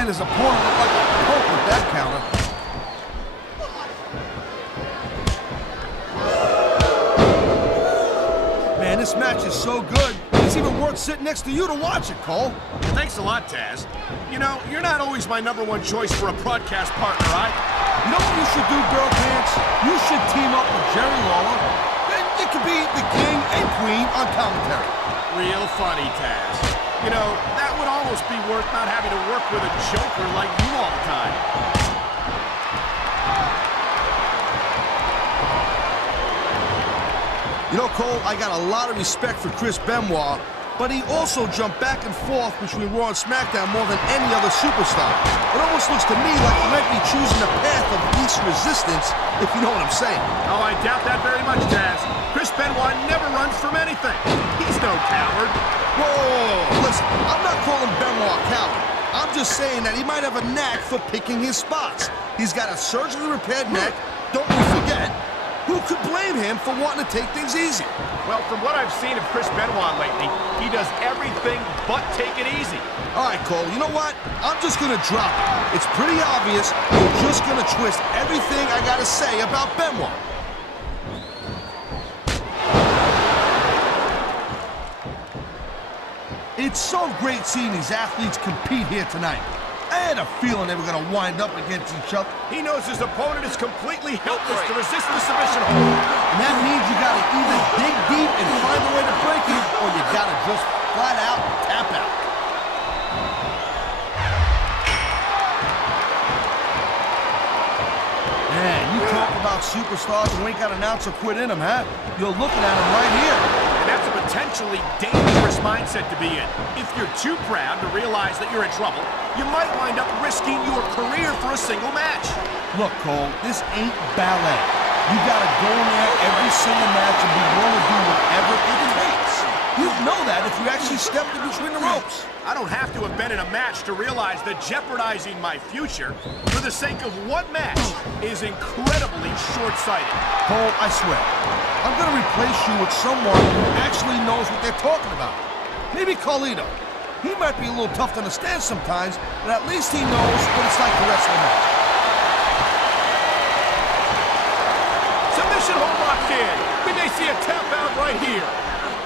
Man, his opponent looked like a punk with that counter. Man, this match is so good, it's even worth sitting next to you to watch it, Cole. Thanks a lot, Taz. You know, you're not always my #1 choice for a broadcast partner, You know what you should do, Girl Pants? You should team up with Jerry Lawler. Then you could be the king and queen on commentary. Real funny, Taz. You know, that would almost be worth not having to work with a joker like you all the time. You know, Cole, I got a lot of respect for Chris Benoit, but he also jumped back and forth between Raw and SmackDown more than any other superstar. It almost looks to me like he might be choosing the path of least resistance, if you know what I'm saying. Oh, I doubt that very much, Taz. Chris Benoit never runs from anything. He's no coward. Whoa, listen, I'm not calling Benoit a coward. I'm just saying that he might have a knack for picking his spots. He's got a surgically repaired neck, don't we forget. Who could blame him for wanting to take things easy? Well, from what I've seen of Chris Benoit lately, he does everything but take it easy. All right, Cole, you know what? I'm just going to drop it. It's pretty obvious you're just going to twist everything I got to say about Benoit. It's so great seeing these athletes compete here tonight. I had a feeling they were going to wind up against each other. He knows his opponent is completely helpless to resist the submission hold. And that means you got to either dig deep and find a way to break it, or you got to just flat out tap out. Man, you talk about superstars who ain't got an ounce of quit in them, huh? You're looking at them right here. And that's a potentially dangerous mindset to be in. If you're too proud to realize that you're in trouble, you might wind up risking your career for a single match. Look, Cole, this ain't ballet. You gotta go in there every single match and be willing to do whatever it takes. You'd know that if you actually stepped in between the ropes. I don't have to have been in a match to realize that jeopardizing my future for the sake of one match is incredibly short-sighted. Cole, I swear, I'm gonna replace you with someone who actually knows what they're talking about. Maybe Carlito. He might be a little tough to understand sometimes, but at least he knows what it's like to wrestle a match. Submission hold locked in. We may see a tap out right here.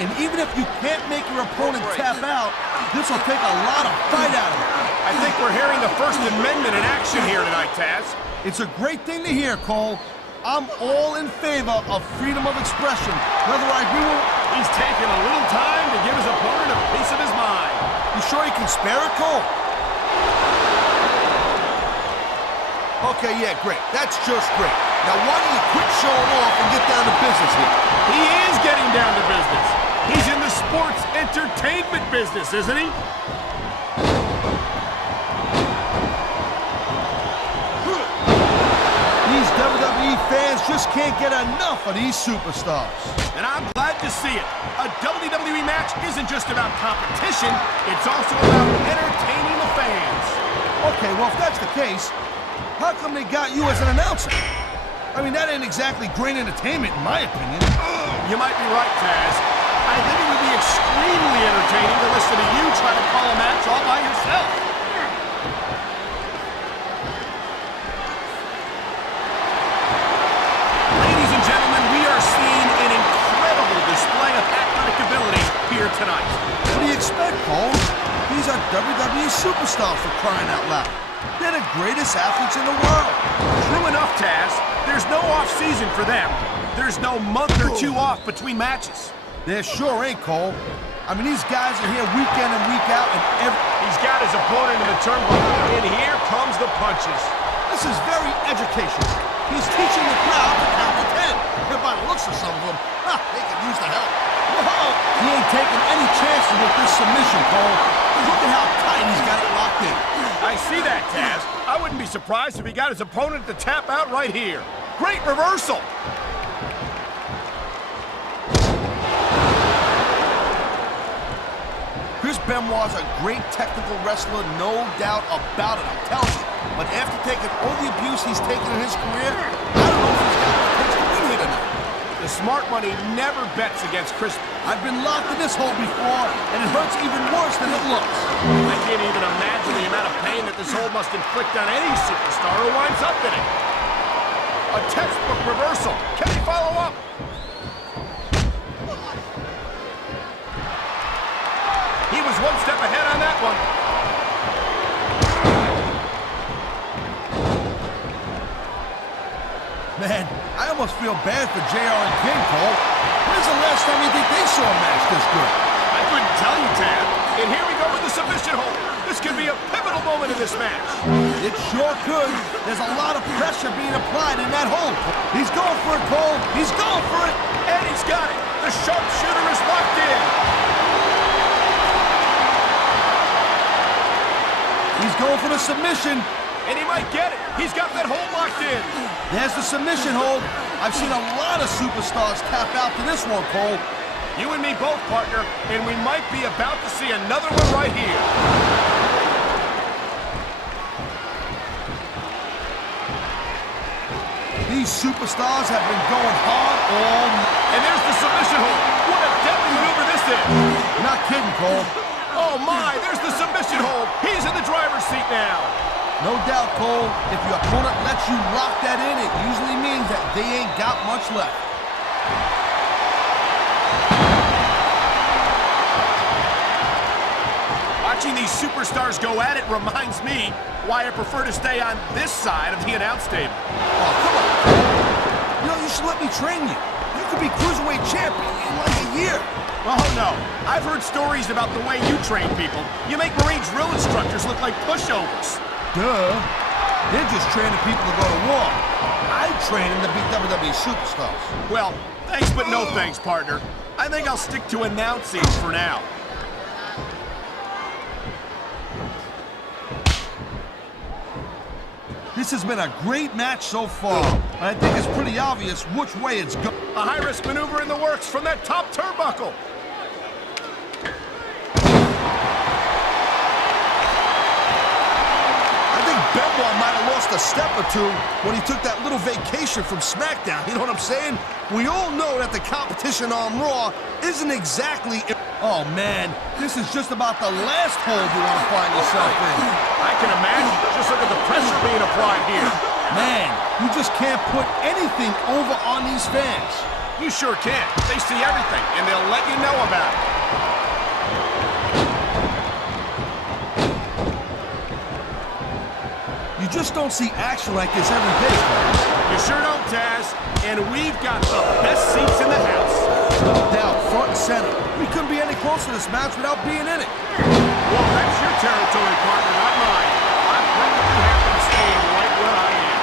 And even if you can't make your opponent tap out, this will take a lot of fight out of him. I think we're hearing the First Amendment in action here tonight, Taz. It's a great thing to hear, Cole. I'm all in favor of freedom of expression, whether I agree with... He's taking a little time to give his opponent a piece of his mind. You sure he can spare it, Cole? Okay, yeah, great. That's just great. Now, why don't you quit showing off and get down to business here? He is getting down to business. He's in the sports entertainment business, isn't he? These WWE fans just can't get enough of these superstars. And I'm glad to see it. A WWE match isn't just about competition, it's also about entertaining the fans. Okay, well, if that's the case, how come they got you as an announcer? I mean, that ain't exactly great entertainment, in my opinion. You might be right, Taz. I think it would be extremely entertaining to listen to you try to call a match all by yourself. Ladies and gentlemen, we are seeing an incredible display of athletic ability here tonight. What do you expect, Cole? These are WWE superstars, for crying out loud. They're the greatest athletes in the world. True enough, Taz. There's no off-season for them. There's no month or two off between matches. There sure ain't, Cole. I mean, these guys are here week in and week out, and He's got his opponent in the turnbuckle, and here comes the punches. this is very educational. He's teaching the crowd to count to 10. And by the looks of some of them, they could use the help. Whoa! He ain't taking any chances with this submission, Cole. Look at how tight he's got it locked in. I see that, Taz. I wouldn't be surprised if he got his opponent to tap out right here. Great reversal. Chris Benoit's a great technical wrestler, no doubt about it, I'm telling you. But after taking all the abuse he's taken in his career, I don't know if he's got what it takes to win here tonight. The smart money never bets against Chris. I've been locked in this hole before, and it hurts even worse than it looks. I can't even imagine the amount of pain that this hole must inflict on any superstar who winds up in it. A textbook reversal. Can he follow up? He was one step ahead on that one. Man, I almost feel bad for JR and King, Cole. When's the last time you think they saw a match this good? I couldn't tell you, Tad. And here we go with the submission hold. This could be a pivotal moment in this match. It sure could. There's a lot of pressure being applied in that hold. He's going for it, Cole. He's going for it. And he's got it. The sharpshooter is locked in. He's going for the submission. And he might get it. He's got that hold locked in. There's the submission hold. I've seen a lot of superstars tap out to this one, Cole. You and me both, partner. And we might be about to see another one right here. These superstars have been going hard all night. And there's the submission hold. What a deadly maneuver this is. You're not kidding, Cole. Oh, my. There's the submission hold. He's in the driver's seat now. No doubt, Cole, if your opponent lets you lock that in, it usually means that they ain't got much left. Watching these superstars go at it reminds me why I prefer to stay on this side of the announce table. Oh, come on, Cole. You know, you should let me train you. You could be Cruiserweight champion in like a year. Oh, no. I've heard stories about the way you train people. You make Marine drill instructors look like pushovers. Duh. They're just training people to go to war. I train them to be WWE superstars. Well, thanks but no thanks, partner. I think I'll stick to announcing for now. This has been a great match so far. I think it's pretty obvious which way it's going. A high-risk maneuver in the works from that top turnbuckle. Benoit might have lost a step or two when he took that little vacation from Smackdown. You know what I'm saying? We all know that the competition on Raw isn't exactly... Oh, man. This is just about the last hold you want to find yourself in. I can imagine. Just look at the pressure being applied here. Man, you just can't put anything over on these fans. You sure can. They see everything, and they'll let you know about it. You just don't see action like this every day, guys. You sure don't, Taz. And we've got the best seats in the house. No doubt, front and center. We couldn't be any closer to this match without being in it. Well, that's your territory, partner, not mine. I'm perfectly happy staying right where I am.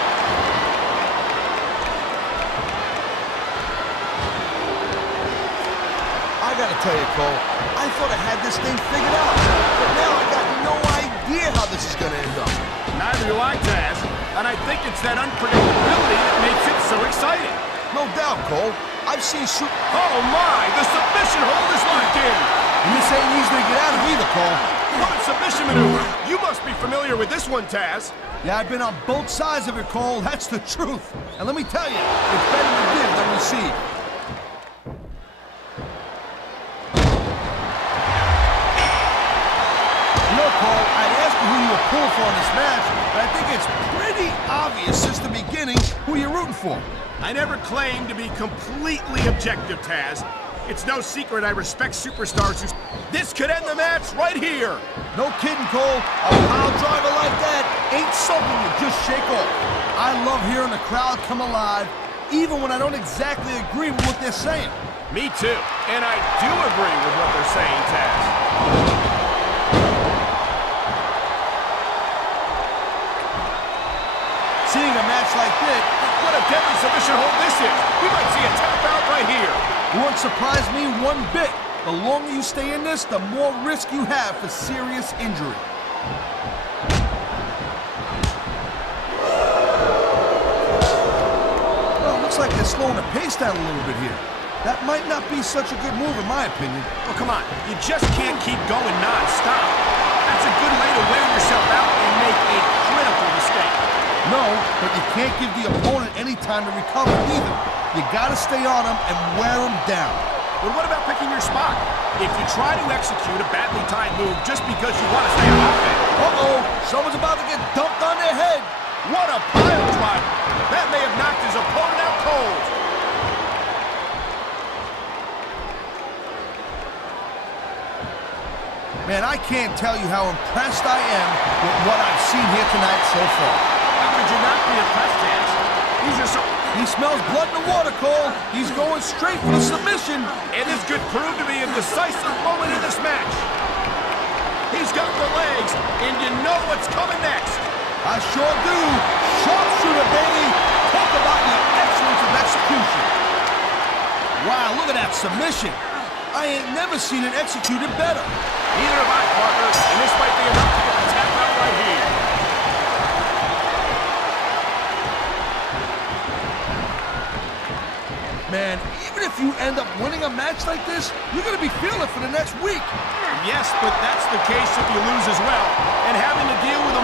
I gotta tell you, Cole, I thought I had this thing figured out. But now I got no idea how this is gonna end up. Neither do I, Taz. And I think it's that unpredictability that makes it so exciting. No doubt, Cole. I've seen Oh, my! The submission hold is locked in! And this ain't easy to get out of either, Cole. What a submission maneuver! You must be familiar with this one, Taz. Yeah, I've been on both sides of it, Cole. That's the truth. And let me tell you, it's better to give than receive. You know, Cole, I'd ask you who you were pulling for in this match, but I think it's pretty obvious since the beginning who you're rooting for. I never claimed to be completely objective, Taz. It's no secret I respect superstars who... This could end the match right here! No kidding, Cole. A pile driver like that ain't something you just shake off. I love hearing the crowd come alive, even when I don't exactly agree with what they're saying. Me too. And I do agree with what they're saying, Taz. Seeing a match like this, what a deadly submission hold this is. We might see a tap out right here. It won't surprise me one bit. The longer you stay in this, the more risk you have for serious injury. Well, it looks like they're slowing the pace down a little bit here. That might not be such a good move in my opinion. Well, come on. You just can't keep going non-stop. That's a good way to wear yourself out and make a critical mistake. No, but you can't give the opponent any time to recover either. You gotta stay on him and wear him down. But what about picking your spot? If you try to execute a badly timed move just because you want to stay on offense. Uh-oh, someone's about to get dumped on their head. What a pile driver. That may have knocked his opponent out cold. Man, I can't tell you how impressed I am with what I've seen here tonight so far. How could you not be impressed, Taz? These are so... He smells blood in the water, Cole. He's going straight for the submission. And this could prove to be a decisive moment in this match. He's got the legs, and you know what's coming next. I sure do. Sharpshooter, baby. Talk about the excellence of execution. Wow, look at that submission. I ain't never seen it executed better. Neither have I, partner, and this might be enough to get the tap out right here. Man, even if you end up winning a match like this, you're going to be feeling it for the next week. Yes, but that's the case if you lose as well. And having to deal with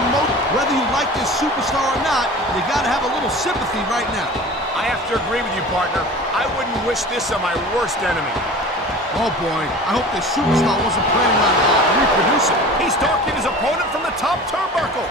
whether you like this superstar or not, you got to have a little sympathy right now. I have to agree with you, partner. I wouldn't wish this on my worst enemy. Oh boy, I hope this superstar wasn't planning on reproducing. He's stalking his opponent from the top turnbuckle.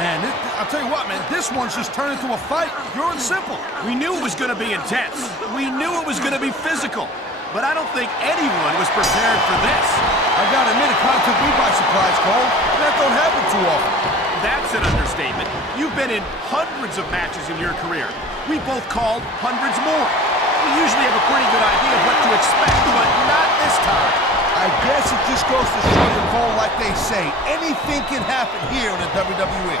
Man, I'll tell you what, man, this one's just turned into a fight, pure and simple. We knew it was going to be intense. We knew it was going to be physical. But I don't think anyone was prepared for this. I gotta admit, it kind of took me by surprise, Cole. That don't happen too often. That's an understatement. You've been in hundreds of matches in your career. We both called hundreds more. We usually have a pretty good idea of what to expect, but not this time. I guess it just goes to show you, Cole, like they say, anything can happen here in the WWE.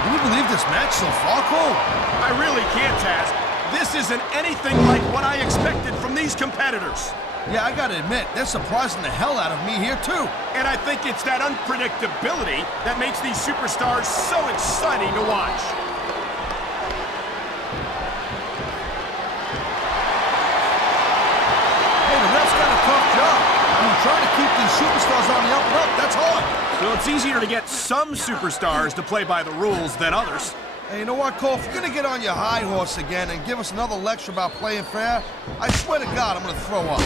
Can you believe this match so far, Cole? I really can't, Taz. This isn't anything like what I expected from these competitors. Yeah, I gotta admit, they're surprising the hell out of me here, too. And I think it's that unpredictability that makes these superstars so exciting to watch. Hey, the ref's got a tough job. I mean, trying to keep these superstars on the up and up, that's hard. Well, it's easier to get some superstars to play by the rules than others. Hey, you know what, Cole? If you're gonna get on your high horse again and give us another lecture about playing fair, I swear to God, I'm gonna throw up.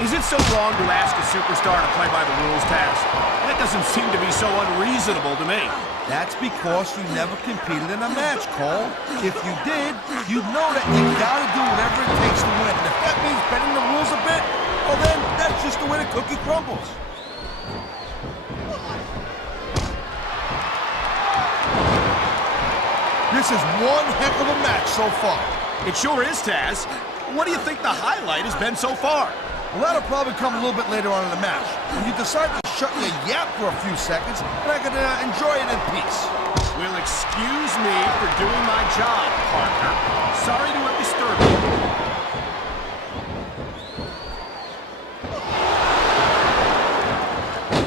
Is it so wrong to ask a superstar to play by the rules, Taz? That doesn't seem to be so unreasonable to me. That's because you never competed in a match, Cole. If you did, you'd know that you gotta do whatever it takes to win. And if that means bending the rules a bit, well then, that's just the way the cookie crumbles. This is one heck of a match so far. It sure is, Taz. What do you think the highlight has been so far? Well, that'll probably come a little bit later on in the match. When you decide to shut your yap for a few seconds, and I can enjoy it in peace. Well, excuse me for doing my job, partner. Sorry to have disturbed you.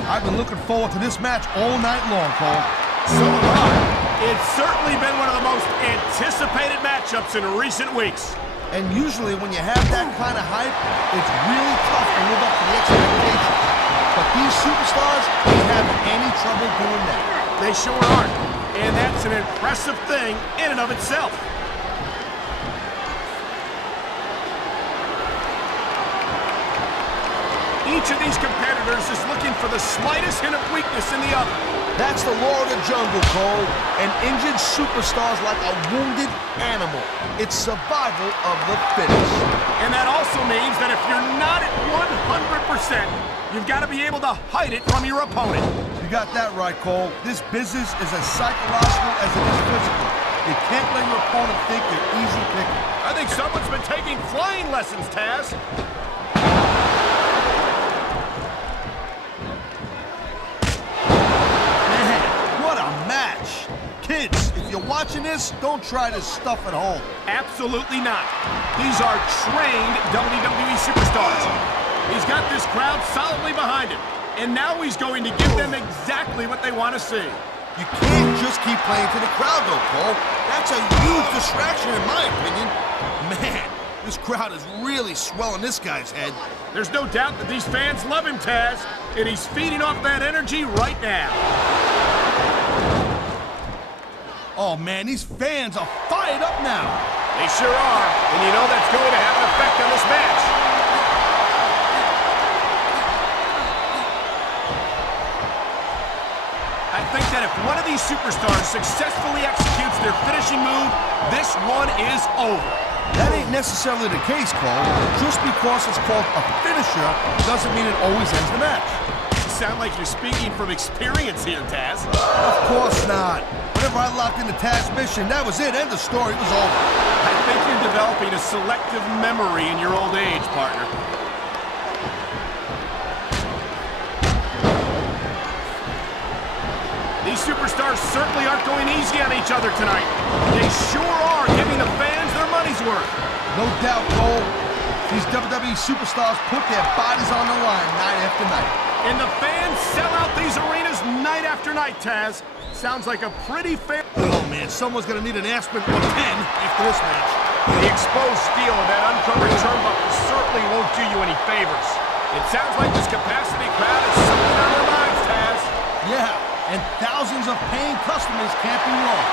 I've been looking forward to this match all night long, Cole. So have I. It's certainly been one of the most anticipated matchups in recent weeks. And usually when you have that kind of hype, it's really tough to live up to the expectations. But these superstars ain't having any trouble doing that. They sure aren't. And that's an impressive thing in and of itself. Each of these competitors is looking for the slightest hint of weakness in the other. That's the law of the jungle, Cole. An injured superstar's like a wounded animal. It's survival of the fittest. And that also means that if you're not at 100%, you've got to be able to hide it from your opponent. You got that right, Cole. This business is as psychological as it is physical. You can't let your opponent think you're easy picking. I think someone's been taking flying lessons, Taz. Kids, if you're watching this, don't try this stuff at home. Absolutely not. These are trained WWE superstars. He's got this crowd solidly behind him. And now he's going to give them exactly what they want to see. You can't just keep playing to the crowd, though, Cole. That's a huge distraction, in my opinion. Man, This crowd is really swelling this guy's head. There's no doubt that these fans love him, Taz, and he's feeding off that energy right now. Oh, man, these fans are fired up now. They sure are, and you know that's going to have an effect on this match. I think that if one of these superstars successfully executes their finishing move, this one is over. That ain't necessarily the case, Cole. Just because it's called a finisher doesn't mean it always ends the match. You sound like you're speaking from experience here, Taz. Of course not. Whenever I locked into Taz's mission, that was it. End of story. It was over. I think you're developing a selective memory in your old age, partner. These superstars certainly aren't going easy on each other tonight. They sure are giving the fans their money's worth. No doubt, Cole. These WWE superstars put their bodies on the line night after night. And the fans sell out these arenas night after night, Taz. Sounds like a pretty fair... Oh, man, someone's going to need an aspirin or 10 after this match. The exposed steel of that uncovered turnbuckle certainly won't do you any favors. It sounds like this capacity crowd is something on their minds, Taz. Yeah, and thousands of paying customers can't be wrong.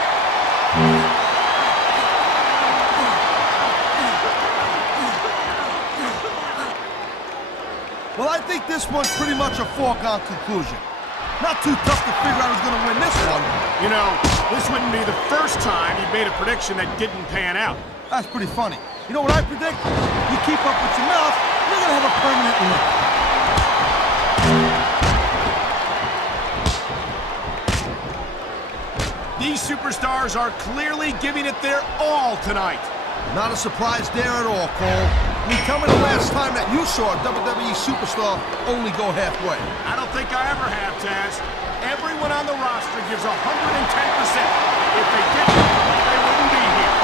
Well, I think this one's pretty much a foregone conclusion. Not too tough to figure out who's going to win this one. You know, this wouldn't be the first time you made a prediction that didn't pan out. That's pretty funny. You know what I predict? You keep up with your mouth, you're going to have a permanent limp. These superstars are clearly giving it their all tonight. Not a surprise there at all, Cole. I mean, tell me the last time that you saw a WWE superstar only go halfway. I don't think I ever have, Taz. Everyone on the roster gives 110%. If they didn't, they wouldn't be here.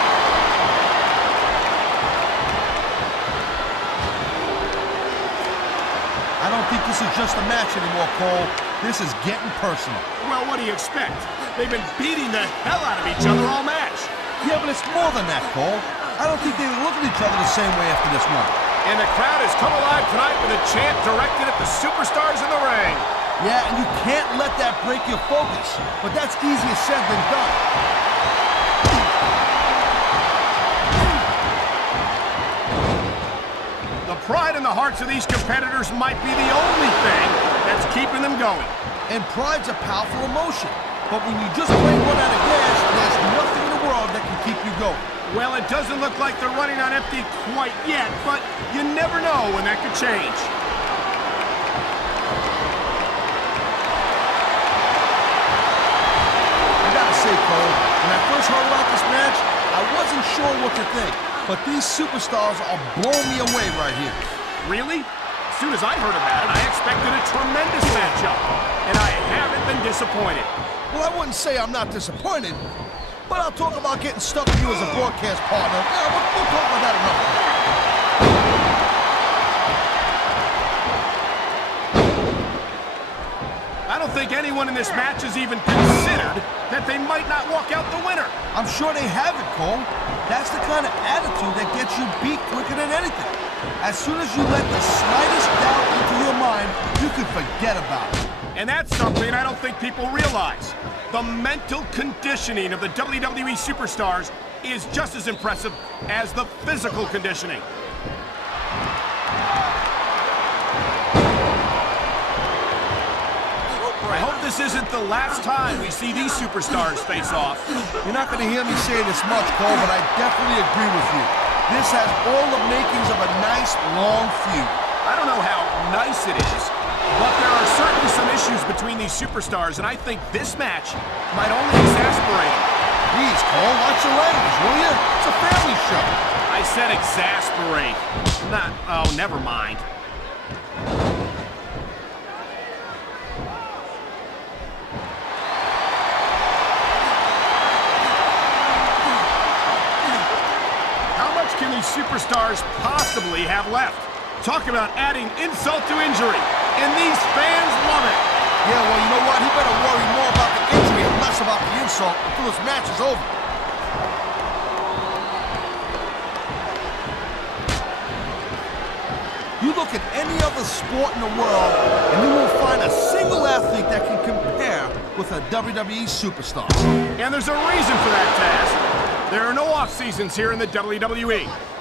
I don't think this is just a match anymore, Cole. This is getting personal. Well, what do you expect? They've been beating the hell out of each other all match. Yeah, but it's more than that, Cole. I don't think they look at each other the same way after this one. And the crowd has come alive tonight with a chant directed at the superstars in the ring. Yeah, and you can't let that break your focus. But that's easier said than done. The pride in the hearts of these competitors might be the only thing that's keeping them going. And pride's a powerful emotion. But when you just plain run out of gas, there's nothing in the world that can keep you going. Well, it doesn't look like they're running on empty quite yet, but you never know when that could change. I gotta say, Cole, when I first heard about this match, I wasn't sure what to think. But these superstars are blowing me away right here. Really? As soon as I heard about it, I expected a tremendous matchup. And I haven't been disappointed. Well, I wouldn't say I'm not disappointed, but I'll talk about getting stuck with you as a broadcast partner. Yeah, we'll talk about that another time. I don't think anyone in this match has even considered that they might not walk out the winner. I'm sure they have it, Cole. That's the kind of attitude that gets you beat quicker than anything. As soon as you let the slightest doubt into your mind, you can forget about it. And that's something I don't think people realize. The mental conditioning of the WWE superstars is just as impressive as the physical conditioning. I hope this isn't the last time we see these superstars face off. You're not going to hear me say this much, Cole, but I definitely agree with you. This has all the makings of a nice, long feud. I don't know how nice it is, but there are certainly some issues between these superstars, and I think this match might only exasperate them. Please, Cole, watch your language, will you? It's a family show. I said exasperate. Not, oh, never mind. How much can these superstars possibly have left? Talk about adding insult to injury, and these fans love it. Yeah, well, you know what? He better worry more about the injury and less about the insult until this match is over. any other sport in the world, and you won't find a single athlete that can compare with a WWE superstar. And there's a reason for that, Taz. There are no off seasons here in the WWE.